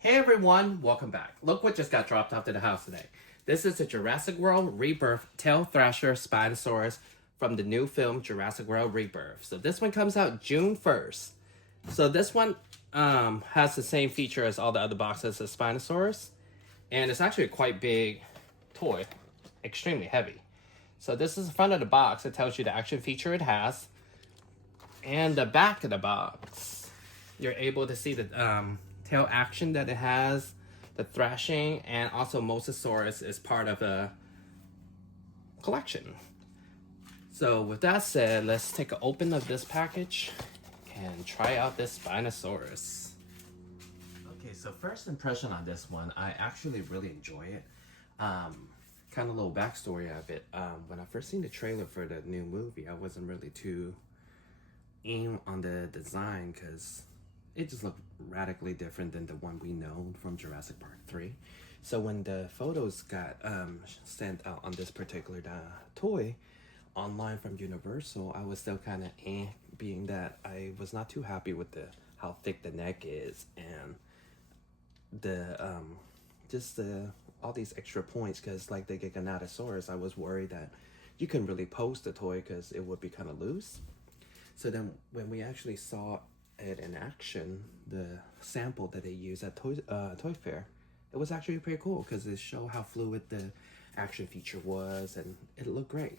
Hey everyone, welcome back. Look what just got dropped off to the house today. This is the Jurassic World Rebirth tail Thrasher Spinosaurus from the new film Jurassic World Rebirth. So this one comes out June 1st. So this one has the same feature as all the other boxes of Spinosaurus. And it's actually a quite big toy, extremely heavy. So this is the front of the box. It tells you the action feature it has. And the back of the box, you're able to see the tail action that it has, the thrashing, and also Mosasaurus is part of a collection. So with that said, let's take an open of this package and try out this Spinosaurus. Okay, so first impression on this one, I actually really enjoy it. Kind of a little backstory of it. When I first seen the trailer for the new movie, I wasn't really too in on the design because it just looked radically different than the one we know from Jurassic Park 3. So when the photos got sent out on this particular toy online from Universal, I was still kind of being that I was not too happy with how thick the neck is and the all these extra points, because like the Giganotosaurus, I was worried that you couldn't really pose the toy because it would be kind of loose. So then when we actually saw it in action, the sample that they used at Toy Fair, it was actually pretty cool because it showed how fluid the action feature was and it looked great.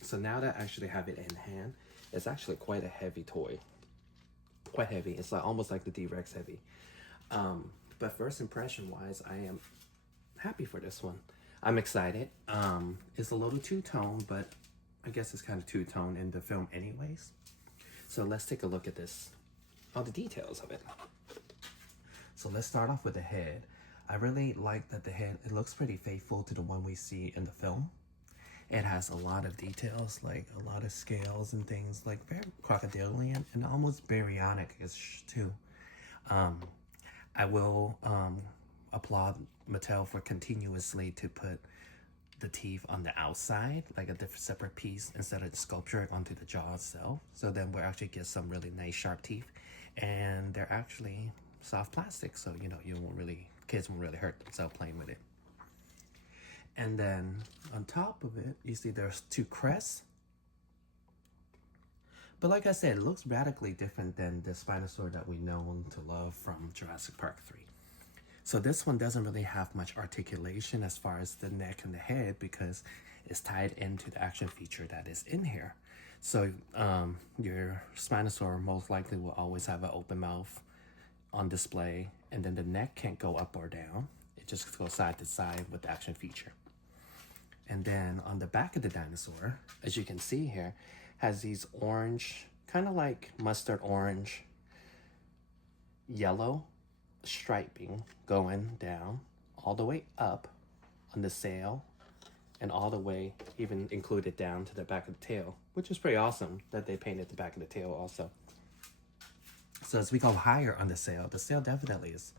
So now that I actually have it in hand, it's actually quite a heavy toy. Quite heavy. It's like almost like the D-Rex heavy. But first impression wise, I am happy for this one. I'm excited. It's a little two-tone, but I guess it's kind of two-tone in the film anyways. So let's take a look at this, all the details of it. So let's start off with the head. I really like that the head, it looks pretty faithful to the one we see in the film. It has a lot of details, like a lot of scales and things, like very crocodilian and almost baryonic-ish too. I will applaud Mattel for continuously to put the teeth on the outside, like a different separate piece, instead of sculpture onto the jaw itself. So then we'll actually get some really nice sharp teeth, and they're actually soft plastic, so you know kids won't really hurt themselves playing with it. And then on top of it, you see there's two crests. But like I said, it looks radically different than the Spinosaur that we know to love from Jurassic Park 3. So this one doesn't really have much articulation as far as the neck and the head because it's tied into the action feature that is in here. So your Spinosaur most likely will always have an open mouth on display, and then the neck can't go up or down. It just goes side to side with the action feature. And then on the back of the dinosaur, as you can see here, has these orange, kind of like mustard orange, yellow striping going down all the way up on the sail and all the way even included down to the back of the tail, which is pretty awesome that they painted the back of the tail also. So as we go higher on the sail definitely is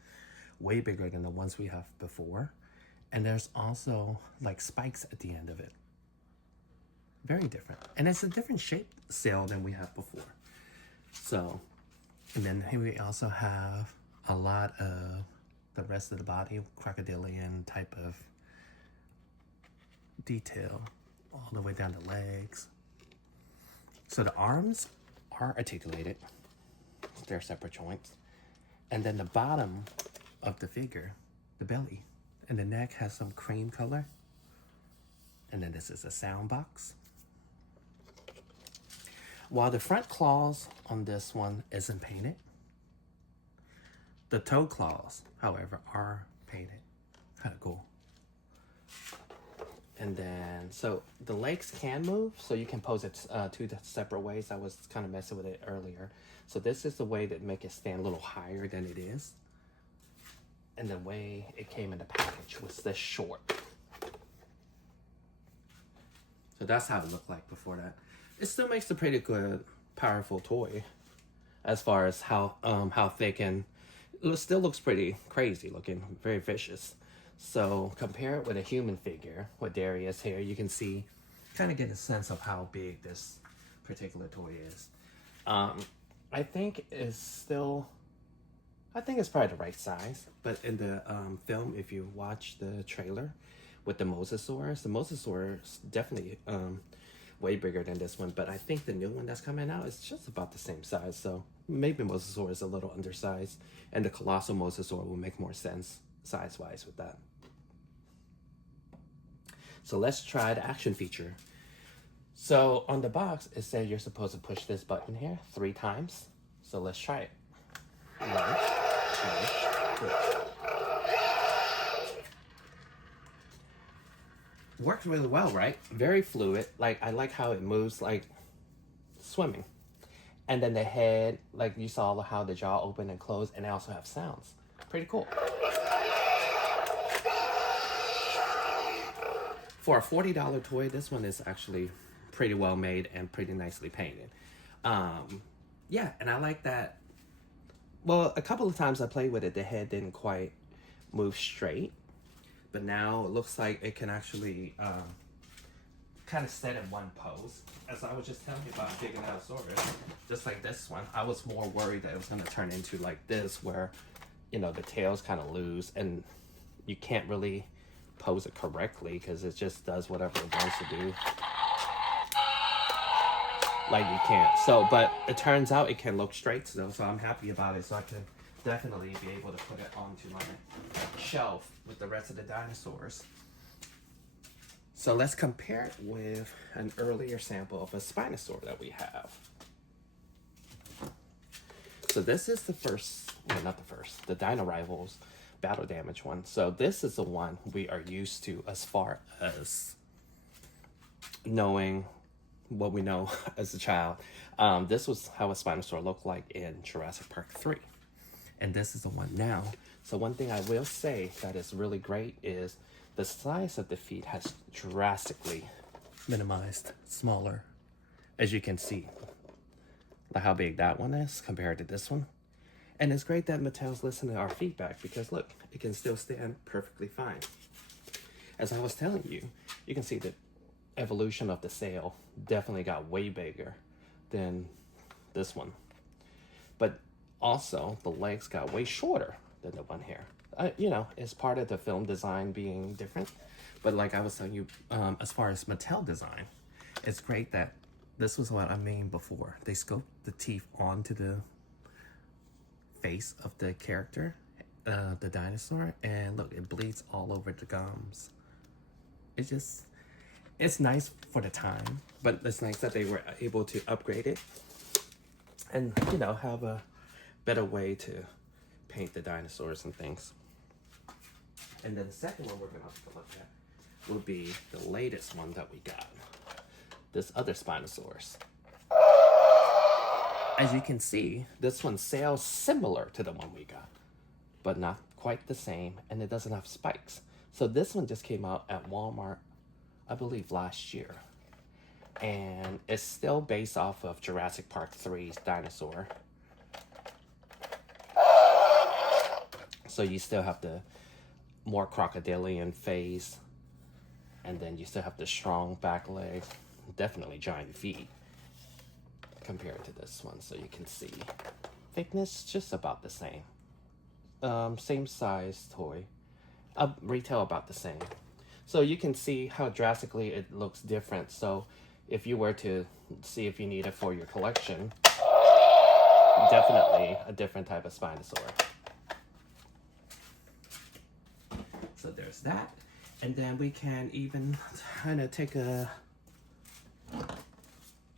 way bigger than the ones we have before. And there's also like spikes at the end of it. Very different. And it's a different shaped sail than we have before. So, and then here we also have a lot of the rest of the body, crocodilian type of detail all the way down the legs. So the arms are articulated. They're separate joints. And then the bottom of the figure, the belly, and the neck has some cream color. And then this is a sound box. While the front claws on this one isn't painted, the toe claws, however, are painted. Kind of cool. And then, so the legs can move, so you can pose it two separate ways. I was kind of messing with it earlier. So this is the way that make it stand a little higher than it is. And the way it came in the package was this short. So that's how it looked like before that. It still makes a pretty good, powerful toy as far as how thick, and it still looks pretty crazy looking, very vicious. So compare it with a human figure with Darius here, you can see, kind of get a sense of how big this particular toy is. I think it's still I think it's probably the right size. But in the film, if you watch the trailer with the Mosasaurus definitely way bigger than this one. But I think the new one that's coming out is just about the same size. So maybe Mosasaur is a little undersized, and the colossal Mosasaur will make more sense size-wise with that. So let's try the action feature. So on the box, it said you're supposed to push this button here 3 times. So let's try it. 1, 2, 3. Works really well, right? Very fluid. Like, I like how it moves like swimming. And then the head, like you saw how the jaw open and close, and they also have sounds. Pretty cool. For a $40 toy, this one is actually pretty well made and pretty nicely painted. Yeah, and I like that. Well, a couple of times I played with it, the head didn't quite move straight. But now it looks like it can actually kind of sit in one pose. As I was just telling you about Giganotosaurus, just like this one, I was more worried that it was going to turn into like this, where, you know, the tail's kind of loose and you can't really pose it correctly because it just does whatever it wants to do. Like you can't. So, but it turns out it can look straight still, so I'm happy about it. So I can definitely be able to put it onto my shelf with the rest of the dinosaurs. So let's compare it with an earlier sample of a Spinosaur that we have. So this is the first, well, not the first, the Dino Rivals Battle Damage one. So this is the one we are used to as far as knowing what we know as a child. This was how a Spinosaur looked like in Jurassic Park 3. And this is the one now. So one thing I will say that is really great is the size of the feet has drastically minimized, smaller. As you can see, like how big that one is compared to this one. And it's great that Mattel's listening to our feedback because look, it can still stand perfectly fine. As I was telling you, you can see the evolution of the sail definitely got way bigger than this one. But also, the legs got way shorter than the one here. You know, it's part of the film design being different. But like I was telling you, as far as Mattel design, it's great that this was what I mean before. They scoped the teeth onto the face of the character, the dinosaur, and look, it bleeds all over the gums. It's nice for the time, but it's nice that they were able to upgrade it and, you know, have a better way to paint the dinosaurs and things. And then the second one we're going to have to look at will be the latest one that we got. This other Spinosaurus. As you can see, this one sails similar to the one we got, but not quite the same, and it doesn't have spikes. So this one just came out at Walmart, I believe, last year. And it's still based off of Jurassic Park 3's dinosaur. So you still have the more crocodilian face, and then you still have the strong back legs, definitely giant feet compared to this one. So you can see thickness just about the same, same size toy, retail about the same. So you can see how drastically it looks different. So if you were to see if you need it for your collection, definitely a different type of Spinosaur. So there's that. And then we can even kind of take a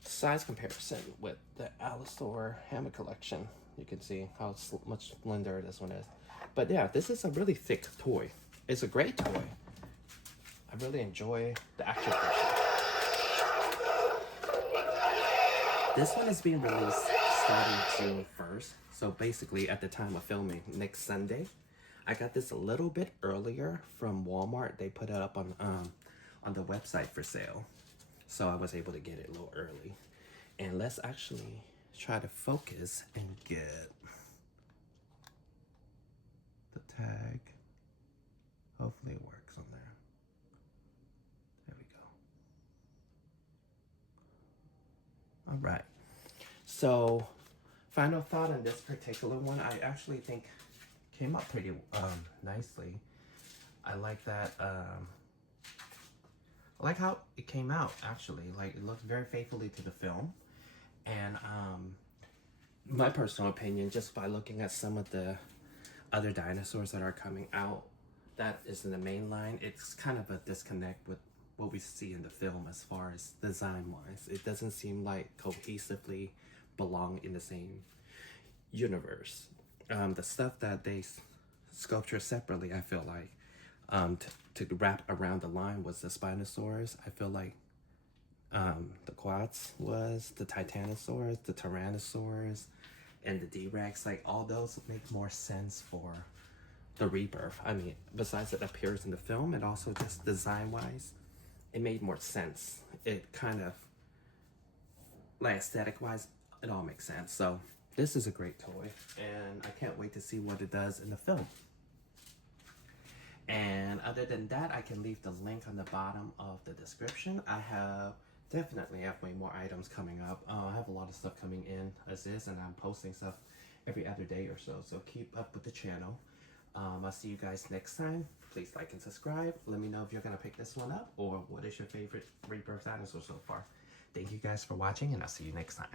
size comparison with the Allosaur Hammer collection. You can see how much slender this one is. But yeah, this is a really thick toy. It's a great toy. I really enjoy the action portion. This one is being released starting June 1st. So basically at the time of filming, next Sunday. I got this a little bit earlier from Walmart. They put it up on the website for sale. So I was able to get it a little early. And let's actually try to focus and get the tag. Hopefully it works on there. There we go. All right. So final thought on this particular one, I actually think came out pretty nicely. I like that. I like how it came out, actually. Like, it looked very faithfully to the film. And my personal opinion, just by looking at some of the other dinosaurs that are coming out, that is in the main line, it's kind of a disconnect with what we see in the film as far as design-wise. It doesn't seem like cohesively belong in the same universe. The stuff that they sculpture separately, I feel like, to wrap around the line was the Spinosaurus. I feel like the quads was the Titanosaurus, the Tyrannosaurus, and the D-Rex. Like, all those make more sense for the Rebirth. I mean, besides it appears in the film, it also just design-wise, it made more sense. It kind of, like, aesthetic-wise, it all makes sense. So this is a great toy, and I can't wait to see what it does in the film. And other than that, I can leave the link on the bottom of the description. I definitely have way more items coming up. I have a lot of stuff coming in as is, and I'm posting stuff every other day or so. So keep up with the channel. I'll see you guys next time. Please like and subscribe. Let me know if you're gonna pick this one up or what is your favorite Rebirth dinosaur so far. Thank you guys for watching, and I'll see you next time.